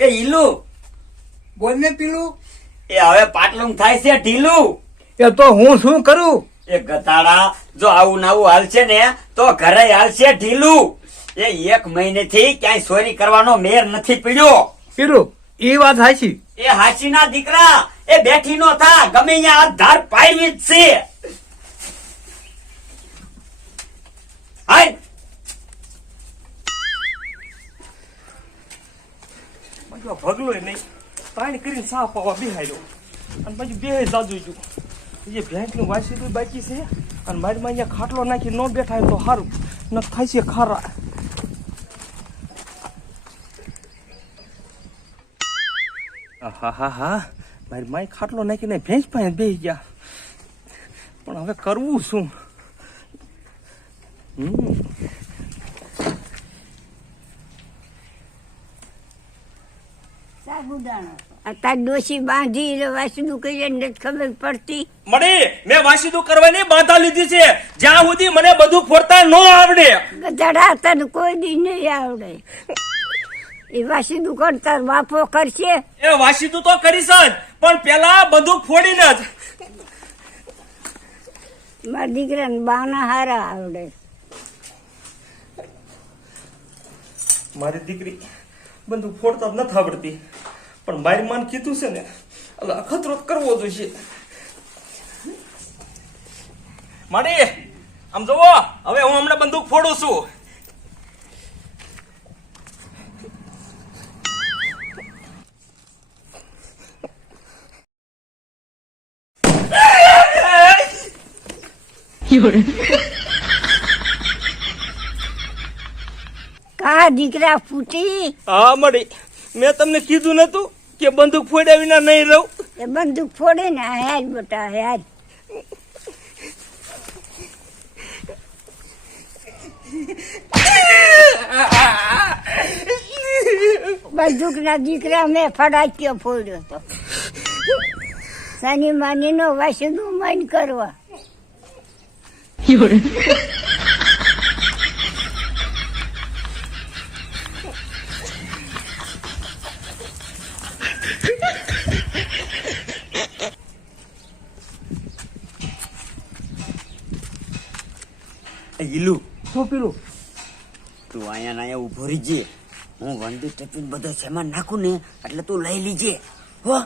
એ ઈલું બોલ ને પીલું. એ હવે પાટલું થાય છે ઢીલું. એ તો હું શું કરું? એ ગધાડા જો આવું નાવું હાલશે ને તો ઘરે હાલશે ઢીલું. એ 1 મહિનેથી ક્યાંય ચોરી કરવાનો મેર નથી પીડ્યો. પીલું એ વાત હાચી. એ હાચીના દીકરા એ બેઠી નો થા, ગમે અહીંયા હાથ ધાર પાડવી જ છે. હાય બાજુ ભગલો નહીં પાણી કરીને સાફ પાવા બેહાડ્યો અને બાજુ બે જાજુ જો એ ભેંકનું વાસી બાકી છે અને મારીમાં અહીંયા ખાટલો નાખી ન બેઠા તો સારું ન થાય છે ખારા. હા હા હા મારી માય ખાટલો નાખીને ભેંસ પાસે બેસી ગયા, પણ હવે કરવું શું? તાર ડોશી બાંધી વાસુદું કહીએ નથી ખબર પડતી. મળી મેં વાસીદું કરવાની બાધા લીધી છે, જ્યાં સુધી મને બધું ફોડતા ન આવડે. ગધડા તને કોઈ દી નહીં આવડે. એ વાસીદું કરતા બાપો કરશે. એ વાસીદું તો કરીશ જ, પણ પેલા બધું ફોડીને જ. મારા દીકરાને બાના હારા આવડે. મારી દીકરી બંદૂક ફોડતા જ નથી આવડતી, પણ મારી માન કીધું છે ને એટલે અખતરો કરવો જોઈશે. માડી આમ જોવો, હવે હું હમણાં બંદૂક ફોડું છું. કા દીકરા ફૂટી. હા મળી, મેં તમને કીધું નતું કે બંદૂક ફોડ્યા વિના નહીં રહું. એ બંદૂક ફોડે ને હેર બેટા હેર. બંદૂક ના દીકરા મેં ફડાક્યો ફોડ્યો તો સાની માની નો વાસુદું મન કરવા. ઈલું શું પીલું? તું અહીંયા ના ઉભો રહીજે, હું વંડી ટપીને બધો સામાન નાખું ને એટલે તું લઈ લીજે હો.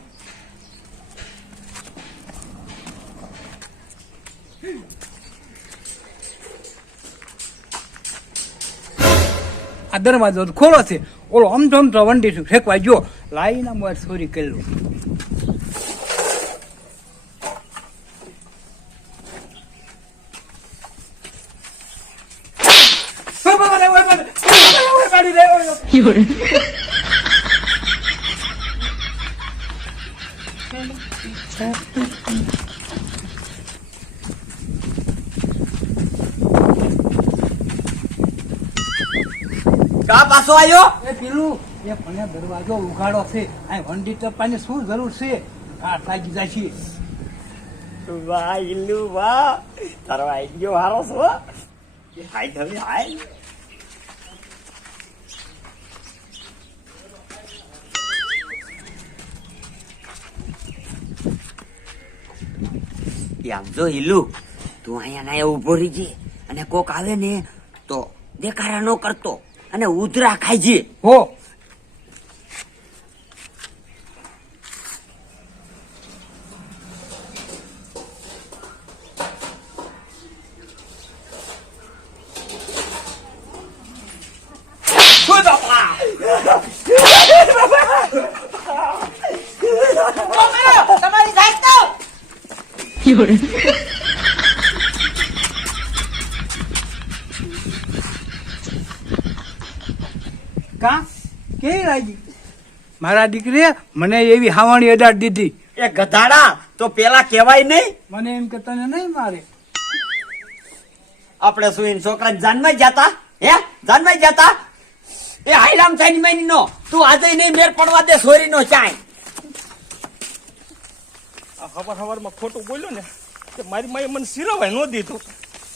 આ દરવાજો તો ખોલો છે. ઓલો અમથો અમથો વંડી ફેંકવા જો લાઈના મોર ચોરી કરેલું. કા પાછો આવ્યો? એ પીલું એ મને દરવાજો ઉઘાડો છે. આ વંડી ટપ્પાની શું જરૂર છે? ઘાટ લાગી જાય છે. વાહ ઈલું વાહ, તારો આઈડિયો હારો છો. હાય હવે હાય. આમ જો ઈલું, તું અહીંયા ના ઉભો રહીજે અને કોક આવે ને તો દેખાડા ન કરતો અને ઉધરા ખાઈજે હો. તમારી સાઈડ તો કા કેવી લાગી? મારા દીકરીએ મને એવી હાવાણી અડાડ દીધી. એ ગધાડા તો પેલા કેવાય નહીં. મને એમ કે તને નહીં મારે. આપણે શું એમ છોકરા જાનમાં જતા? હે જાનમાં જતા? એ હાઈરામ થાય મહિની નો તું આજે નહીં મેર પડવા દે સોરી નો ચાય. આ હવારમાં ખોટું બોલ્યો ને કે મારી માએ મને સિરવાય ન દીધું.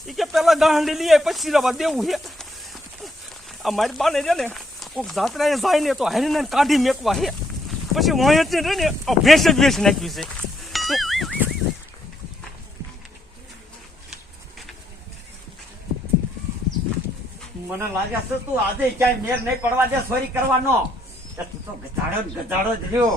એ કે પેલા ગાંડી લઈ પછી સિરવા દેવું છે. આ મારી બાને છે ને કોક જાત્રાએ જાય ને તો હેરીને કાઢી મેકવા હે પછી વાંહે છે ને આ ભેંસ જ વેચ નાખ્યું છે. મને લાગે છે તું આજે ક્યાંય મેર નહીં પડવા દે ચોરી કરવાનો. એ તું તો ગધાડો જ રહ્યો.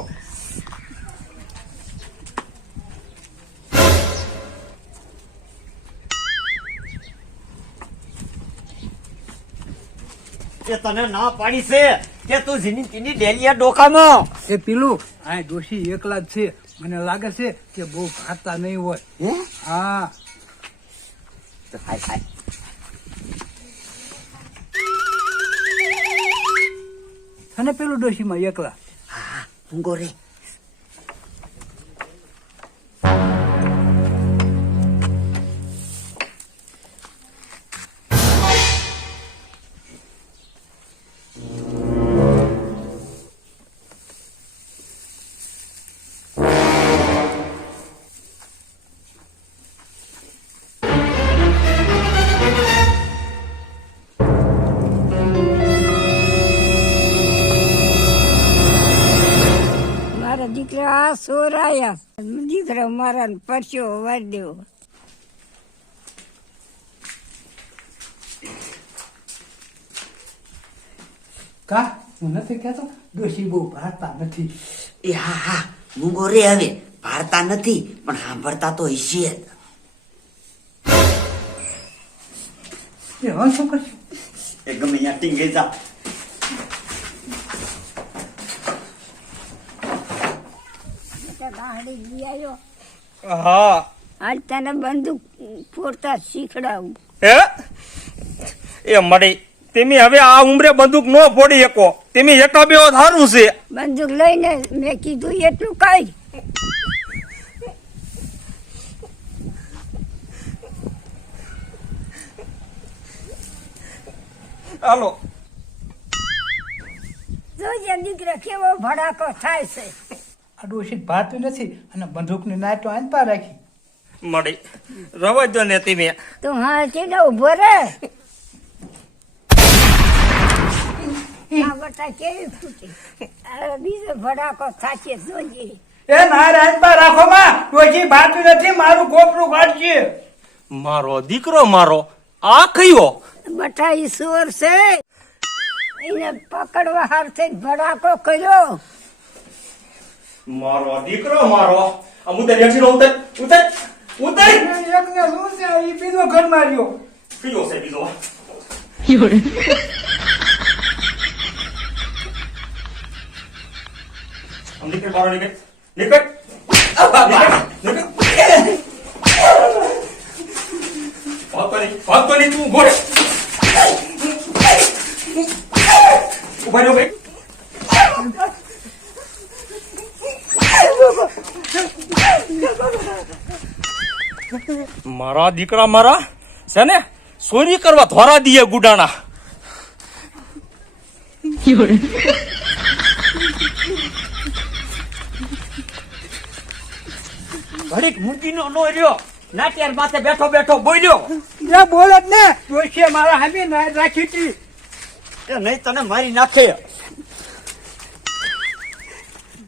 એ તને ના પાડી છે કે તું જીની તીની ડેલિયા ડોકામાં. એ પેલું આ ડોશી એકલા જ છે, મને લાગે છે કે બહુ ભાતા નહીં હોય. હે? હા, તો હાય હાય. અને પેલું ડોશીમાં એકલા. ઊંઘો રે. મારા દીકરા સોરાયા, દીકરા મારા પરસ્યો વાળી દેવો. કા હું નથી કહેતો ડોશી બહુ ભાતા નથી. એ હા હા મૂંગો રે. હવે ભારતા નથી પણ સાંભળતા તો હશે જ. એ હવે શું કરશું? એ ગમે અહીંયા ટીંગે જા. ગાડી લઈ આવ્યો, હા આજ તને બંદૂક ફોડતા શીખડાવું. હે એ મળી તમે હવે આ ઉંમરે બંદૂક ન ફોડી શકો. તમે એકા બે સારું છે. બંદૂક લઈને મેં કીધું એટલું કઈ. હાલો જોજે દીકરા કેવો ભડાકો થાય છે. આ ડોશી ભાતું નથી અને બંદૂકની નાટો આનપા રાખી. મળી રવા દો ને તમે. તું હા ચીડો ઉભો રે. આ બટા કેવી ફૂટી. હવે બીજો ભડાકો થાશે જોજે. એ ના આનપા રાખો માં, ડોશી ભાતું નથી, મારું કોપરું કાઢશે. મારો દીકરો મારો આ કયો બટા ઈ સોર છે, એને પકડવા હારથી ભડાકો કર્યો. મારો દીકરો મારો આ ઉતર યક્ષીનો ઉતર ઉતર ઉતર. એકને શું છે, ઈ બીજો ઘર માર્યો. કયો છે બીજો? આમ નીકળ બારો નીકળ નીકળ ભાગતો નહીં તું ઘોડે ઉભા રહ્યો ભાઈ. મારા દીકરા મારા છે ને ચોરી કરવા ધોરા દીએ ગુડાણા. ઘડીક મૂકીનો નો રહ્યો. નાટ્યાર માથે બેઠો બેઠો બોલ્યો. એ બોલ જ ને, ડોશીએ મારા હામી ના રાખી હતી. એ નહીં તને મારી નાખે.